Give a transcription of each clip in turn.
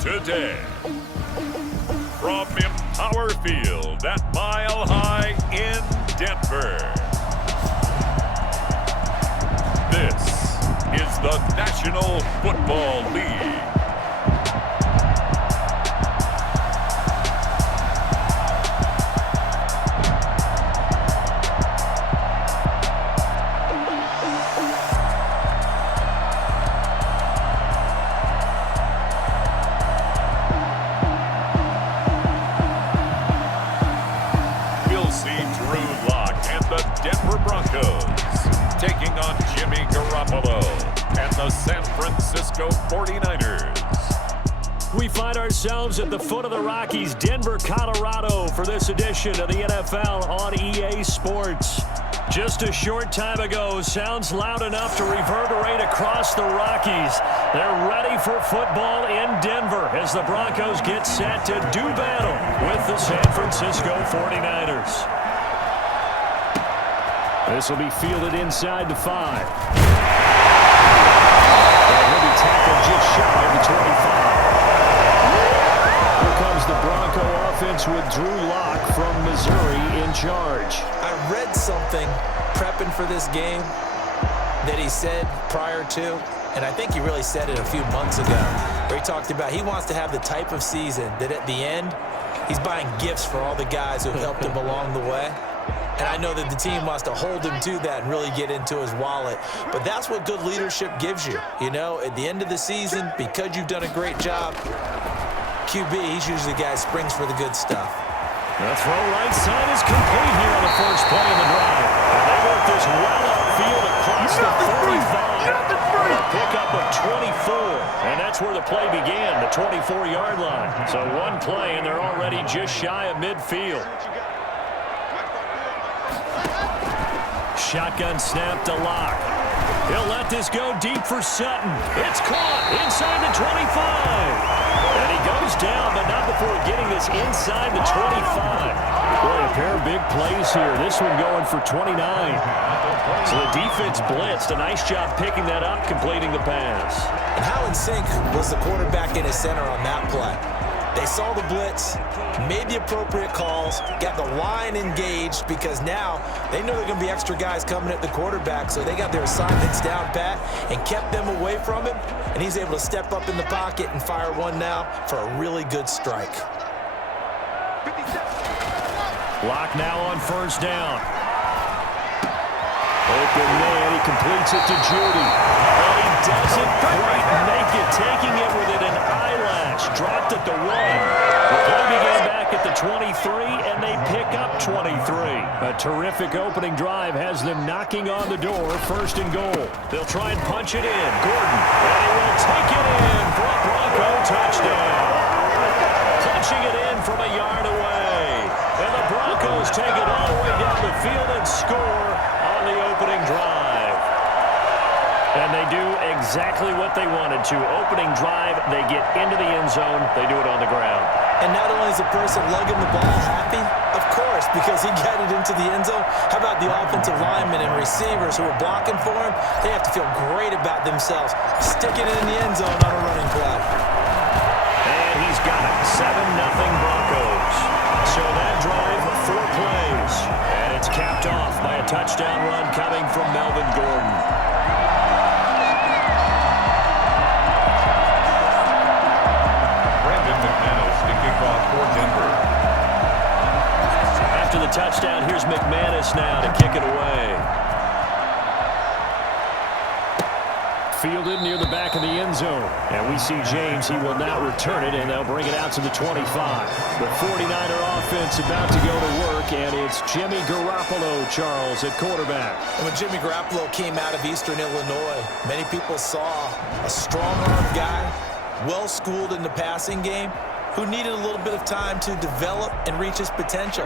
Today, from Empower Field at Mile High in Denver, this is the National Football League. Denver Broncos taking on Jimmy Garoppolo and the San Francisco 49ers. We find ourselves at the foot of the Rockies, Denver, Colorado, for this edition of the NFL on EA Sports. Just a short time ago, sounds loud enough to reverberate across the Rockies. They're ready for football in Denver as the Broncos get set to do battle with the San Francisco 49ers. This will be fielded inside the 5. And he'll be tackled just shy of the 25. Here comes the Bronco offense with Drew Lock from Missouri in charge. I read something prepping for this game that he said prior to, and I think he really said it a few months ago, where he talked about he wants to have the type of season that at the end, he's buying gifts for all the guys who helped him along the way. And I know that the team wants to hold him to that and really get into his wallet. But that's what good leadership gives you. You know, at the end of the season, because you've done a great job, QB, he's usually the guy who springs for the good stuff. The throw right side is complete here on the first play of the drive. And they work this well upfield across the 45. A pickup of 24. And that's where the play began, the 24-yard line. So one play, and they're already just shy of midfield. Shotgun snap to Lock. He'll let this go deep for Sutton. It's caught inside the 25. And he goes down, but not before getting this inside the 25. Boy, a pair of big plays here. This one going for 29. So the defense blitzed. A nice job picking that up, completing the pass. And how in sync was the quarterback in his center on that play? They saw the blitz, made the appropriate calls, got the line engaged because now they know there are going to be extra guys coming at the quarterback, so they got their assignments down pat and kept them away from him, and he's able to step up in the pocket and fire one now for a really good strike. Lock now on first down. Open man, he completes it to Judy. But he doesn't quite make it, taking it with an eyelash. Dropped at the 1. The play began back at the 23, and they pick up 23. A terrific opening drive has them knocking on the door, first and goal. They'll try and punch it in. Gordon, and he will take it in for a Bronco touchdown. Punching it in from a yard away. And the Broncos take it all the way down the field and score on the opening drive. And they do exactly what they wanted to. Opening drive, they get into the end zone. They do it on the ground. And not only is the person lugging the ball happy, of course, because he got it into the end zone. How about the offensive linemen and receivers who are blocking for him? They have to feel great about themselves, sticking it in the end zone on a running play. And he's got it. 7-0 Broncos. So that drive, 4 plays. And it's capped off by a touchdown run coming from Melvin Gordon. For Denver. After the touchdown, here's McManus now to kick it away. Fielded near the back of the end zone. And we see James. He will now return it, and they'll bring it out to the 25. The 49er offense about to go to work, and it's Jimmy Garoppolo, Charles, at quarterback. And when Jimmy Garoppolo came out of Eastern Illinois, many people saw a strong-arm guy, well-schooled in the passing game, who needed a little bit of time to develop and reach his potential.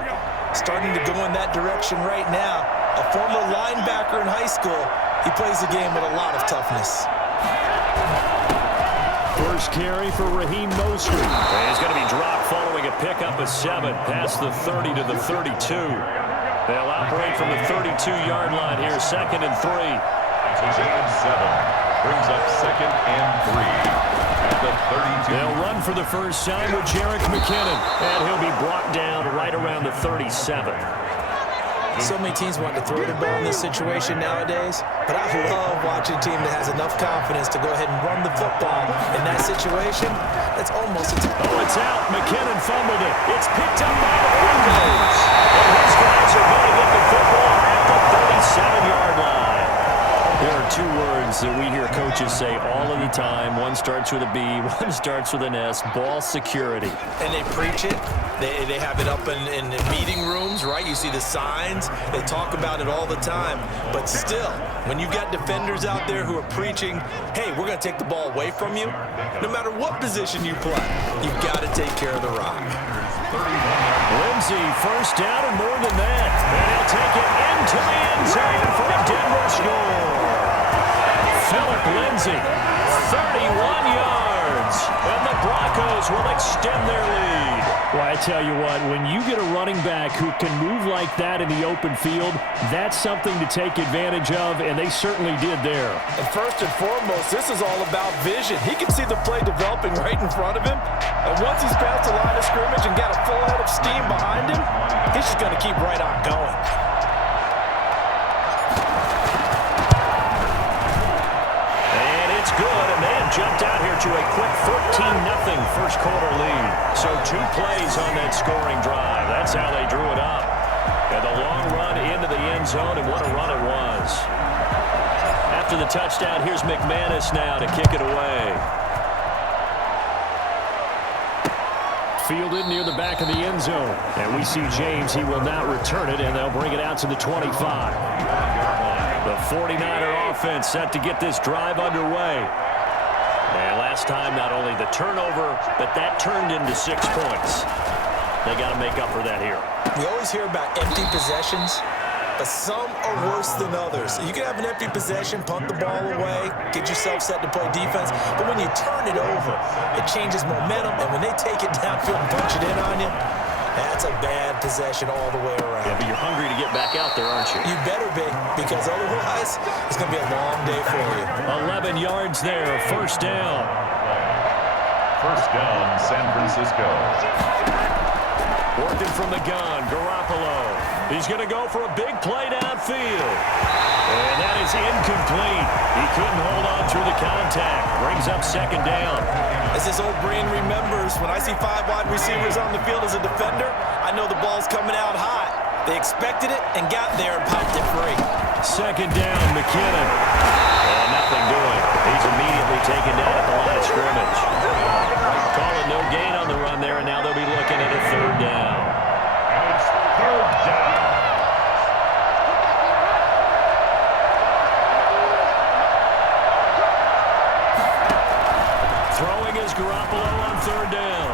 Starting to go in that direction right now. A former linebacker in high school, he plays the game with a lot of toughness. First carry for Raheem Mostert. And he's going to be dropped following a pickup of 7 past the 30 to the 32. They'll operate from the 32-yard line here, 2nd and 3. It's 7. 2nd and 3 at the 32. They'll run for the first time with Jerick McKinnon, and he'll be brought down right around the 37. So many teams want to throw the ball in this situation nowadays, but I love watching a team that has enough confidence to go ahead and run the football in that situation. That's almost Oh, it's out. McKinnon fumbled it. It's picked up by the Broncos. And these guys are going to get the football at the 37-yard line. There are two words that we hear coaches say all of the time. One starts with a B, one starts with an S, ball security. And they preach it. They have it up in meeting rooms, right? You see the signs. They talk about it all the time. But still, when you've got defenders out there who are preaching, hey, we're going to take the ball away from you, no matter what position you play, you've got to take care of the rock. Lindsey, first down and more than that. And he'll take it into the end zone for a Denver score. Phillip Lindsey, 31 yards. And the Broncos will extend their lead. Well, I tell you what, when you get a running back who can move like that in the open field, that's something to take advantage of, and they certainly did there. And first and foremost, this is all about vision. He can see the play developing right in front of him. And once he's past the line of scrimmage and got a full head of steam behind him, he's just going to keep right on going. And it's good, and they have jumped out here to a quick 14-0 first quarter lead. So 2 plays on that scoring drive. That's how they drew it up. And the long run into the end zone, and what a run it was. After the touchdown, here's McManus now to kick it away. Fielded near the back of the end zone. And we see James. He will not return it, and they'll bring it out to the 25. The 49er offense set to get this drive underway. And last time, not only the turnover, but that turned into 6 points. They got to make up for that here. We always hear about empty possessions, but some are worse than others. You can have an empty possession, punt the ball away, get yourself set to play defense, but when you turn it over, it changes momentum, and when they take it downfield and punch it in on you, that's a bad possession all the way around. Yeah, but you're hungry to get back out there, aren't you? You better be, because otherwise, it's going to be a long day for you. 11 yards there, first down. First down, San Francisco. Working from the gun, Garoppolo. He's going to go for a big play downfield. And that is incomplete. He couldn't hold on through the contact. Brings up second down. As his old brain remembers, when I see 5 wide receivers on the field as a defender, I know the ball's coming out hot. They expected it and got there and popped it free. Second down, McKinnon. And nothing doing. He's immediately taken down at the line of scrimmage. Call it no gain on the run there, and now they'll be looking at a third down. It's third down. Throwing is Garoppolo on third down.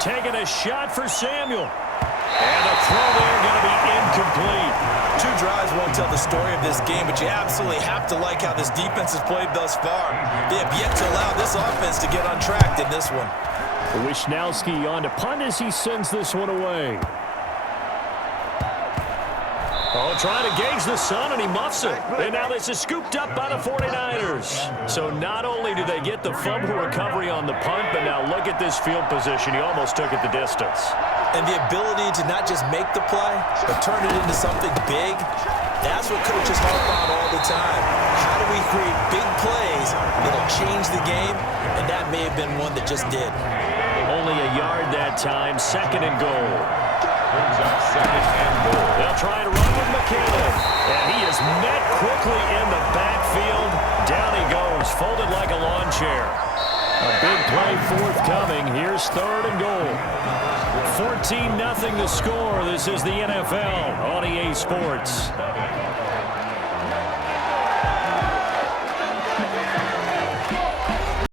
Taking a shot for Samuel. And the throw there going to be incomplete. 2 drives won't tell the story of this game, but you absolutely have to like how this defense has played thus far. They have yet to allow this offense to get untracked in this one. Wisnowski on to punt as he sends this one away. Oh, trying to gauge the sun, and he muffs it. And now this is scooped up by the 49ers. So not only do they get the fumble recovery on the punt, but now look at this field position. He almost took it the distance. And the ability to not just make the play, but turn it into something big, that's what coaches harp on all the time. How do we create big plays that'll change the game? And that may have been one that just did. Only a yard that time, second and goal. Brings up second and goal. They'll try to run with McKinnon. And he is met quickly in the backfield. Down he goes, folded like a lawn chair. A big play forthcoming. Here's third and goal. 14-0 the score. This is the NFL on EA Sports.